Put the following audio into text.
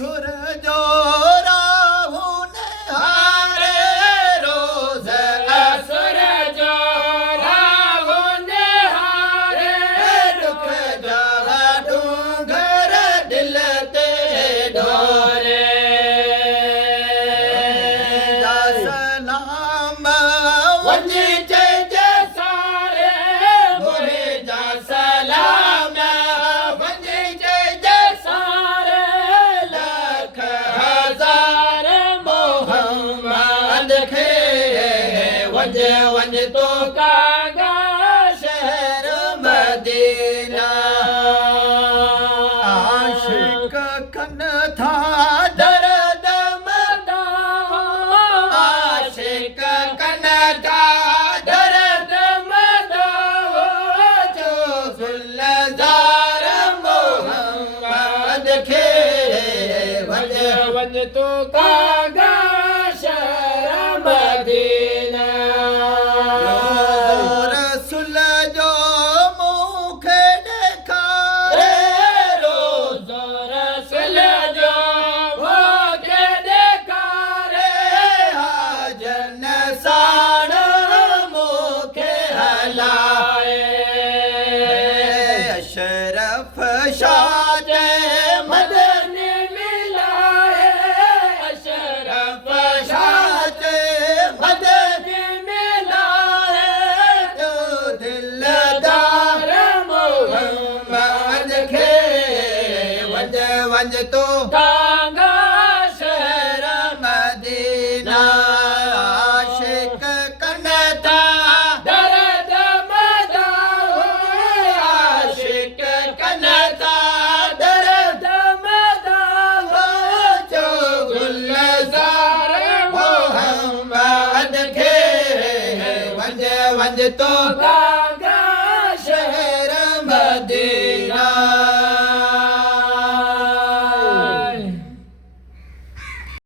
सूरजो राहु निहारे रोज़ सूरजो राहु निहारे दुख जा डूंगर दिल ते ढोरे जा सलाम वंजी चइजे सारे मोरे जा सलाम वंजी चइजे सारे लख हज़ार मोहम्मद खे वंज वंज तो कागा शहर मदीना आशिक कन था दर्द मदा आशिक कन था दर्द मदा जो गुलजार मोहम्मद खे वंज वंज तो कागा शहर मदीना रसूल जो मुखे ॾेखारे रोज़ रसूल जो मोखे ॾेखारे हाजन साण मुखे हलाए अशरफ शाह जे मदन मिलाए अशरफ शाह जे मदन मिलाए जो दिलदार मोहम्मद खे वंज वंज तो कागा शहर मदीना आशिक कन था दर्द मदा आशिक कन था दर्द मदा जो गुलजार मोहम्मद खे वंज वंज तो कागा शहर मदीना